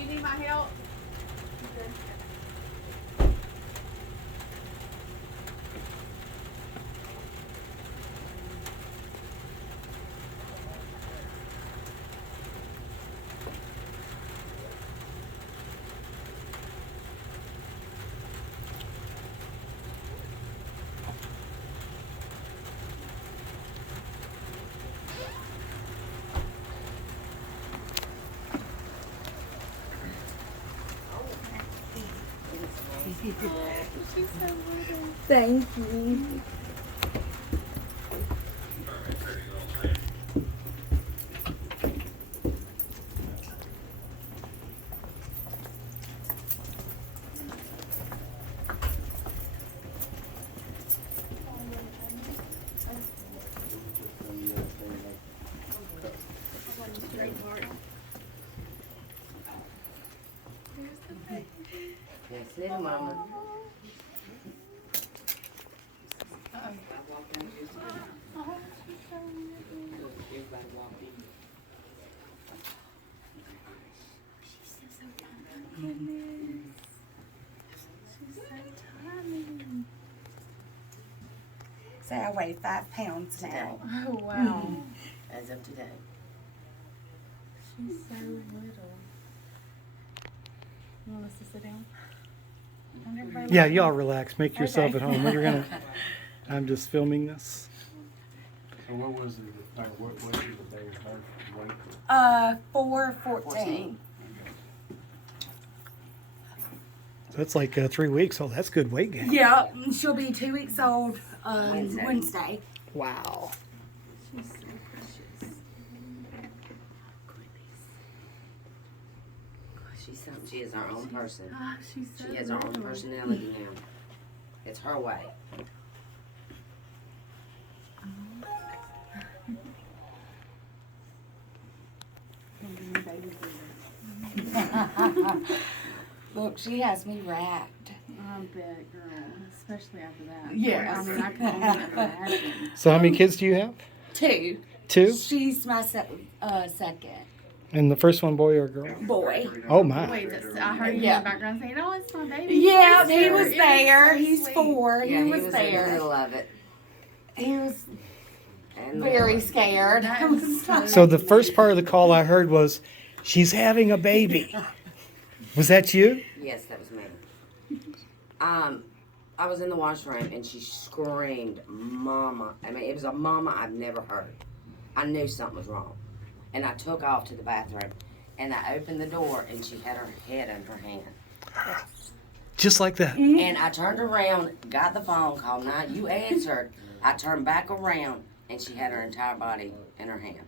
you need my help? Thank you. That's it, Mama. Everybody walked in. So I weigh 5 pounds now. Oh, wow. As of today. She's so little. You want us to sit down? Yeah, y'all relax. Make yourself Okay. at home. We're gonna. I'm just filming this. So what was it, what was it that they was weight? 4:14. That's like 3 weeks. Oh, that's good weight gain. Yeah, she'll be 2 weeks old Wednesday. Wednesday. Wow. She's so precious. She's something. She is her own person. Ah, she's so She has her own little. personality now. It's her way. Look, she has me wrapped. I bet, girl. Especially after that. Yes. I mean, I can only imagine. So how many kids do you have? 2. 2? She's my second And the first one, boy or girl? boy. Oh my. Wait, I heard you Yeah. in the background saying, "Oh, it's my baby." Yeah, He's he so- was it there. so He's sweet. 4. Yeah, he was in the there. middle of it. He was And very scared. That was so- So the first part of the call I heard was, "She's having a baby." Was that you? Yes, that was me. I was in the washroom and she screamed, "Mama!" I mean, it was a mama I've never heard. I knew something was wrong, and I took off to the bathroom, and I opened the door, and she had her head in her hand. Just like that. And I turned around, got the phone call. Now you answered. I turned back around, and she had her entire body in her hand.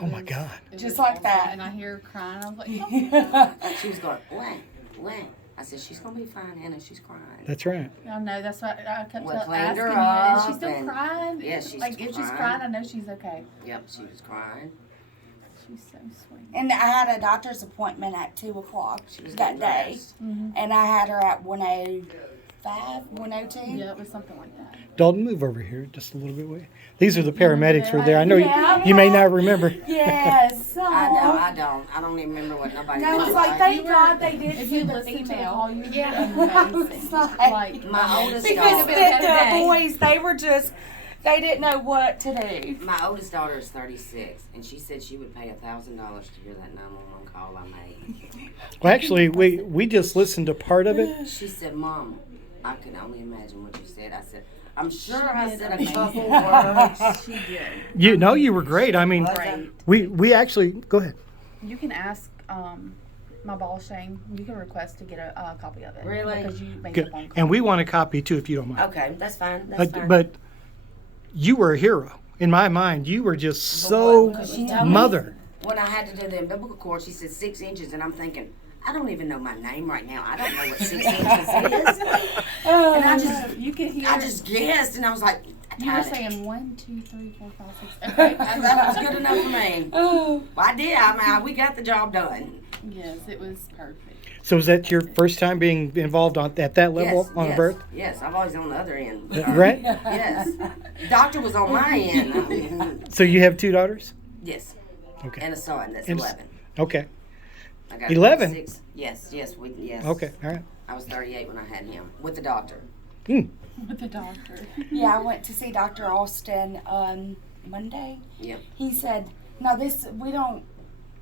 Oh my God. It Just was like awesome. that. And I hear her crying. I was like, "Oh." She was going, "When?" I said, "She's gonna be fine, Hannah. She's crying." That's right. I know. That's what I kept We asking cleaned you. her Is she up still and- crying? Yeah, she's like if she's crying. crying, I know she's okay. Yep, she was crying. She's so sweet. And I had a doctor's appointment at 2 o'clock She was that getting day. dressed. And I had her at 1:05, 1:02. Yeah, it was something like that. Dalton, move over here just a little bit away. These are the paramedics who were there. I know Yeah. you may not remember. Yes. I know, I don't. I don't even remember what nobody I was looked like, like. thank God they did If see you the listen to the female. call, you would Yeah. be amazing. It's like- Like My oldest Because daughter, the boys, they were just, they didn't know what to do. my oldest daughter is 36, and she said she would pay $1,000 to hear that 911 call I made. Well, actually, we just listened to part of it. She said, "Mom, I can only imagine what you said." I said, "I'm sure I said a couple words." she did. You were great. I mean, Great. we actually go ahead. You can ask my ball Shane. You can request to get a copy of it. Really? Because you made Good. the phone call. And we want a copy too, if you don't mind. Okay, that's fine. That's fine. But you were a hero in my mind. You were just so She told me mother. when I had to do the umbilical cord, she said 6 inches, and I'm thinking, I don't even know my name right now. I don't know what 6 inches is. And You can hear. I just guessed, and I was like, You were "Got it." saying 1, 2, 3, 4, 5, 6. Okay. And that was good enough for me. Oh. Well, I did. I mean, we got the job done. Yes, it was perfect. So is that your first time being involved at that level Yes, on yes, a birth? Yes, I've always on the other end. Right? Yes. Doctor was on my end. So you have 2 daughters? Yes. Okay. And a son that's And- 11. Okay. I got 11? 6. Yes. Yes. Okay, all right. I was 38 when I had him with the doctor. With the doctor. Yeah, I went to see Dr. Austin on Monday. Yep. He said, "No, we don't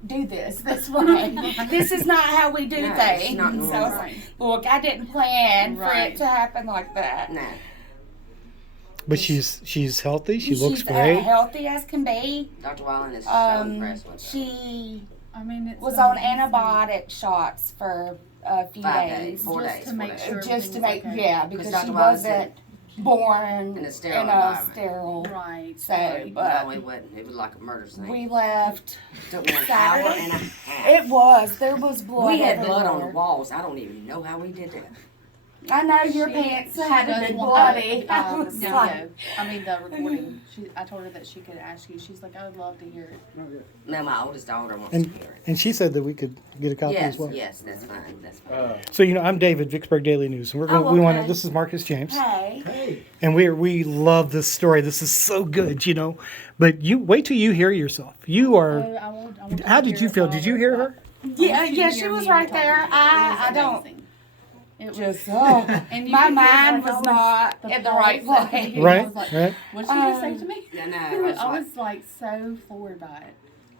do this way. This is not how we do No, things." it's not So I normal. was like, "Look, I didn't plan for Right. it to happen like that." No. But she's healthy. She looks She's great. healthy as can be. Dr. Wallen is so impressed with her. She I mean, it's was on amazing. antibiotic shots for a few 5 days. days, 4 Just days, to 4 make days. sure Just to everything make, was okay. yeah, because Dr. she Wallen said- wasn't born In a sterile in a environment. sterile. Right. So, right. but No, it wasn't. It was like a murder scene. we left. took me an hour Saturday? and a half. It was. There was blood. We had blood on the everywhere. walls. I don't even know how we did that. I know your She- pants she had to does be want bloody. the, I was video. like, I mean, the recording. I told her that she could ask you. She's like, I would love to hear it. No, my oldest daughter wants And to hear it. and she said that we could get a copy Yes, as well. yes, that's fine. That's fine. So I'm David, Vicksburg Daily News, and we're going. Oh, We want to. okay. This is Marcus James, hey. Hey, and we love this story. This is so good, But you wait till you hear yourself. You are. I want How to did hear you it feel? while Did you we're- hear her? Yeah, want you yeah, to she hear was me right talking there. to her. It I was don't. amazing. It was Just, and you my could hear mind that I was not the in the right pulse and place. everything. I Right, was like, right. What'd she just say to me? Yeah, no, I was like so floored by it.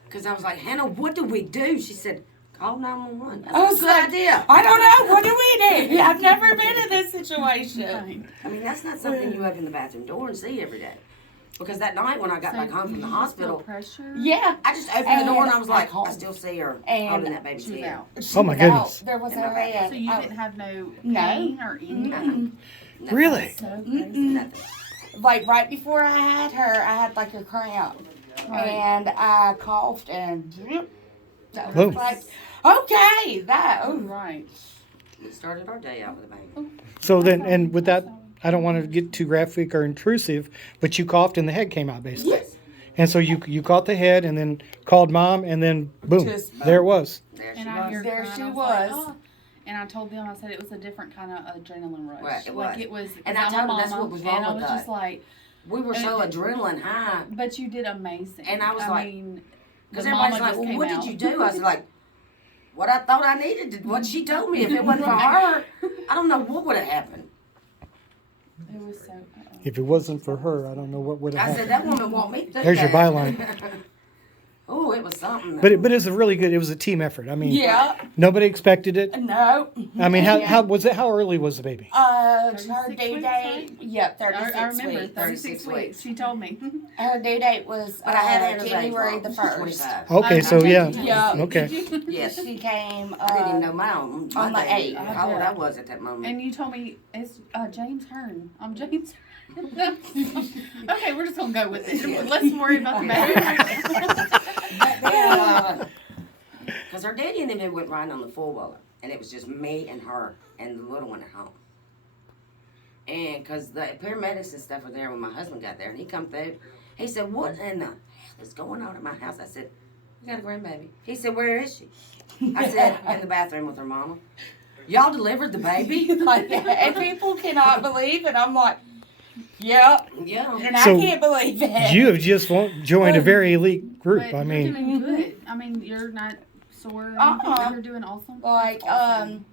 Because I was like, Hannah, what do we do? She said, call 911. I That's was a good like, idea. I don't know. What do we do? I've never been in this situation. Right. I mean, that's not something you open the bathroom door and see every day. Because that night when I got So, back home from did the you hospital, feel pressure? Yeah. I just opened the door and I was And like, at home. I still see her And holding that baby's She was head. out. She Oh, my was goodness. out. There was In no my back. way. So you didn't have no No. pain or anything? Mm-mm. Nothing. Really? So crazy. Mm-mm. Nothing. Like right before I had her, I had like a cramp, Right. and I coughed and that Whoa. was like, okay, that. Oh, Ooh. right. It started our day out with a baby. So then, and with that, I don't want to get too graphic or intrusive, but you coughed and the head came out basically. Yes. And so you caught the head and then called mom and then boom, Just there it was. There she And I was. hear There crying, she I like, was. "Oh." And I told them, I said it was a different kind of adrenaline rush. Right, it like was. it was. And 'cause I I'm a told her that's mama, what was wrong and I with was us. just like, We were so adrenaline high. but you did amazing. And I was like- mean, Because the everybody's mama like, just well, came what out. did you do? I was like, what I thought I needed to, what she told me. If it wasn't for her, I don't know what would have happened. It was so. If it wasn't for her, I don't know what would have I said, happened. that woman want me through There's your that." byline. Oh, it was something. But it's a really good. It was a team effort. I mean, Yeah. nobody expected it. No. I mean, how was it? How early was the baby? Her 36 due weeks, date. right? Yep, I 36 remember weeks. 36 36 weeks. She told me. Her due date was But I had Hannah's age January wrong. the She's 1st. 25. Okay, so yeah. Yeah. Okay. Yes. She came. I didn't even know my own. on the baby, 8th. how old I was at that moment. And you told me it's James Hearn. I'm James. Okay, we're just gonna go with it. Let's worry about the baby. Because her daddy and them had went riding on the four-wheeler, and it was just me and her and the little one at home. And because the paramedics and stuff were there when my husband got there, and he come through, he said, "What in the hell is going on at my house?" I said, "We got a grandbaby." He said, "Where is she?" I said, "In the bathroom with her mama." Y'all delivered the baby? Like, and people cannot believe it. I'm like, yep. Yeah. And So, I can't believe it. You have just joined a very elite group. But I you're mean, doing good. I mean, you're not sore. Or anything, Uh-uh. You're doing awesome. Like, That's awesome.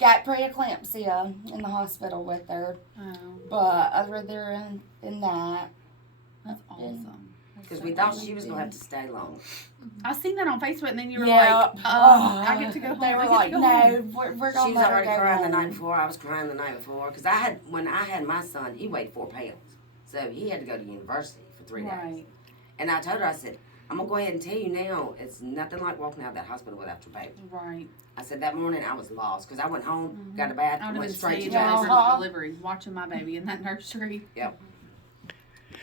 got preeclampsia in the hospital with her. Oh, But other than that, that's awesome. Because we thought she was going to have to stay long. I seen that on Facebook, and then you were yeah. like, I get to go home. They I were get to like, go no, home." we're She going to was let her already go crying the night home. before. I was crying the night before. Because when I had my son, he weighed 4 pounds. So he had to go to university for 3 days. Right. And I told her, I said, I'm going to go ahead and tell you now, it's nothing like walking out of that hospital without your baby. Right. I said, that morning I was lost. Because I went home, Mm-hmm. got a bath, I and would went have straight to stayed Yeah. there Jackson. for the delivery, watching my baby in that nursery.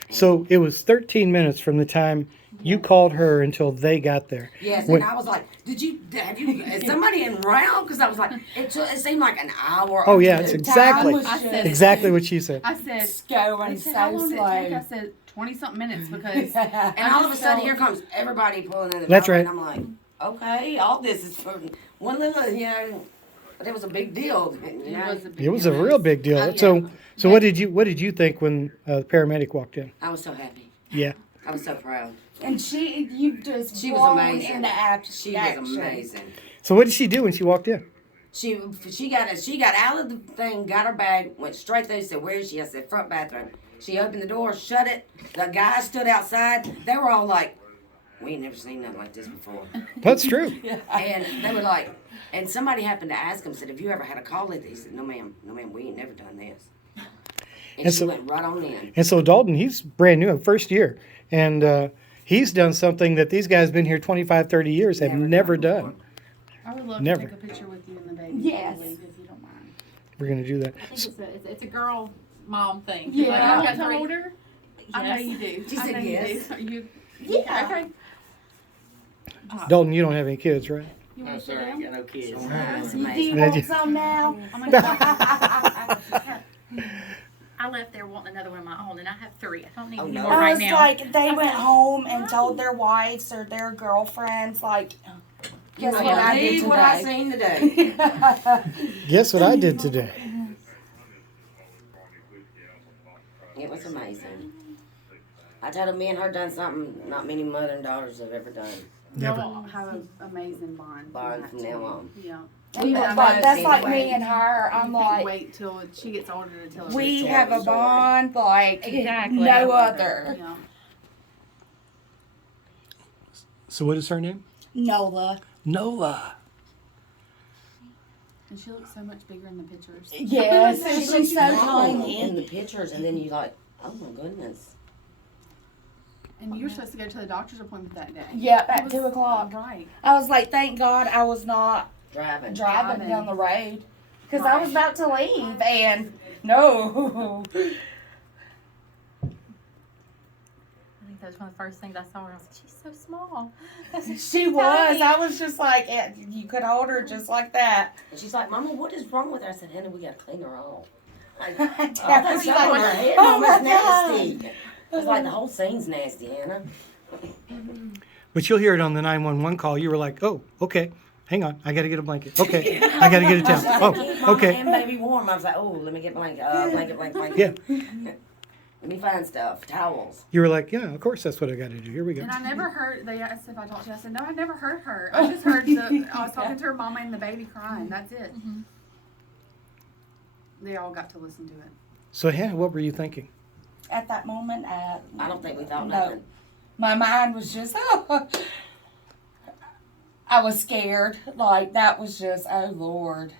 so it was 13 minutes from the time you called her until they got there. Yes, When- and I was like, is somebody in round? Because I was like, it seemed like an hour. Oh or yeah, two. it's exactly was I said- exactly what she said. I said, It's going they said, how so long did it take? I slow. said, 20-something minutes because And all of a sudden, here comes everybody pulling in the That's driveway, right. And I'm like, okay, all this is for one little, but it was a big deal. it was a big It was a deal. real big deal. Oh, yeah. So what did you think when the paramedic walked in? I was so happy. Yeah. I was so proud. And you just She was blown amazing. into action. She was amazing. So what did she do when she walked in? She got out of the thing, got her bag, went straight through. Said, "Where is she?" I said, "Front bathroom." She opened the door, shut it. The guys stood outside. They were all like, "We ain't never seen nothing like this before." That's true. And they were like, and somebody happened to ask him, said, "Have you ever had a call like this?" He said, "No, ma'am. No, ma'am. We ain't never done this." And And she so- went right on in. And so Dalton, he's brand new, first year. And he's done something that these guys been here 25, 30 years have never done. I would love Never. to take a picture with you and the baby. Yes. If you don't mind. We're going to do that. I think it's a girl mom thing. Yeah. Like, You I've want got to three. hold her? I know you do. She I said know yes. You do. Are you? Yeah. Okay. Dalton, you don't have any kids, right? You No, want to sit sir, I down? ain't got no kids. It's Do you amazing. Did want you? some now? I'm gonna I left there wanting another one of my own, and I have three. I don't need Oh, any no. more I right was now. like, they went home and told their wives or their girlfriends, like, guess You what I did believe what I today? seen today. Guess what I did today? It was amazing. I told him me and her done something not many mother and daughters have ever done. Never. Y'all have an amazing bond. Bond from now on. Yeah. And were like, that's close like anyway. me and her. I'm You can't like, wait till she gets older to tell her. we the have a story. bond like Exactly. no other. Yeah. So what is her name? Nola. Nola. And she looks so much bigger in the pictures. Yes, She she's looks so normal in tiny. the pictures, and then you like, oh my goodness. And you were supposed to go to the doctor's appointment that day. Yep, That at was- 2 o'clock. Right. I was like, thank God I was not Driving. driving down the road because I was about to leave and no. I think that was one of the first things I saw her. I was like, she's so small. She was. I was just like, you could hold her just like that. And she's like, Mama, what is wrong with her? I said, Henry, we gotta clean her off. Like, She's she's like, on her head, oh Mama's my God. nasty. It's like the whole scene's nasty, Hannah. But you'll hear it on the 911 call. You were like, oh, okay. Hang on. I got to get a blanket. Okay. I got to get a Keep towel. Mama Oh, okay. and baby warm. I was like, oh, let me get blanket, blanket. Yeah. Let me find stuff, towels. You were like, yeah, of course that's what I got to do. Here we go. And I never heard, they asked if I talked to you. I said, no, I never heard her. I just heard I was talking to her mama and the baby crying. That's it. Mhm. They all got to listen to it. So, Hannah, what were you thinking? At that moment, I don't think we thought No. nothing. my mind was just, I was scared. Like, that was just, oh Lord.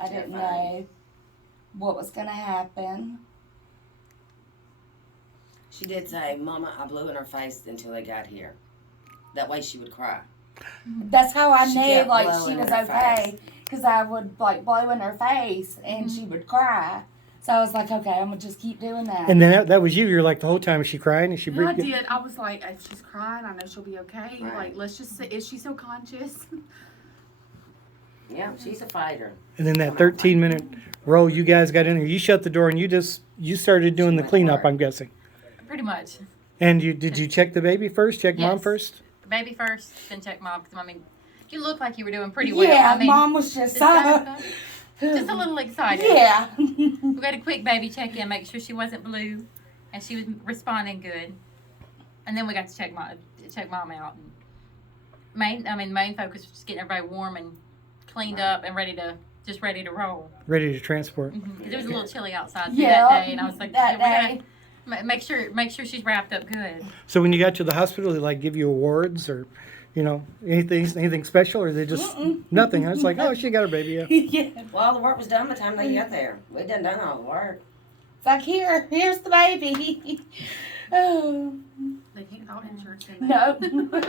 I didn't know what was going to happen. She did say, Mama, I blew in her face until they got here. That way she would cry. That's how I She knew, kept like, blowing she in was her okay. face. Because I would, like, blow in her face and she would cry. So I was like, okay, I'm going to just keep doing that. And then that was you. You're like, the whole time, is she crying? Is she Yeah, I breathing? did. I was like, if she's crying, I know she'll be okay. Right. Like, let's just say, is she so conscious? Yeah, she's a fighter. And then that 13-minute roll you guys got in there, you shut the door and you started doing the went cleanup, hard. I'm guessing. Pretty much. And did you check the baby first? Check mom Yes. first? Baby first, then check mom. Because, I mean, you look like you were doing pretty well. Yeah, I mean, Mom was just, just a little excited. yeah. We got a quick baby check in, make sure she wasn't blue, and she was responding good. And then we got to check mom out. And main focus was just getting everybody warm and cleaned up and ready to roll. Ready to transport. 'Cause it was a little chilly outside Yeah, that day, and I was like, that yeah, we day. gotta make sure she's wrapped up good. So when you got to the hospital, they like give you awards or, anything special, or they just nothing? I was like, oh, she got her baby. Yeah. Yeah. Well, all the work was done by the time they got there. We'd done all the work. It's like, here's the baby. Oh, They can't call insurance in there. no.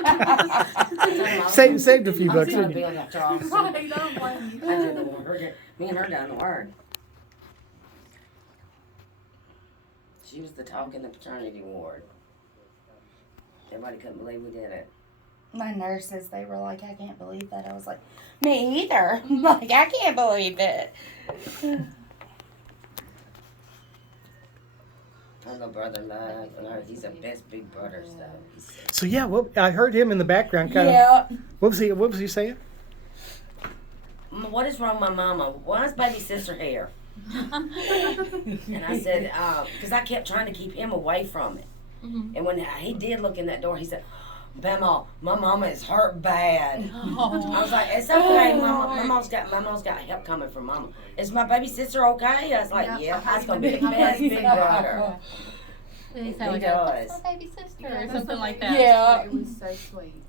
Saved a few I was bucks, gonna didn't you? build after all. Right, I don't blame you. I did the work. Me and her done the work. She was the talk in the paternity ward. Everybody couldn't believe we did it. My nurses, they were like, I can't believe that. I was like, me either. Like, I can't believe it. My little brother loved her. He's the best big brother, so he's So yeah, well, I heard him in the background kind of. Yeah. What was he saying? What is wrong with my mama? Why is baby sister here? And I said, because I kept trying to keep him away from it. Mhm. And when he did look in that door, he said, Mama, my mama is hurt bad. I was like, it's okay, Mama. Mama's got help coming from Mama. Is my baby sister okay? I was like, yeah, that's gonna be the best big brother. He He sounded like, does. that's my baby sister or That's something the like baby that. Yeah. sister. It was so sweet.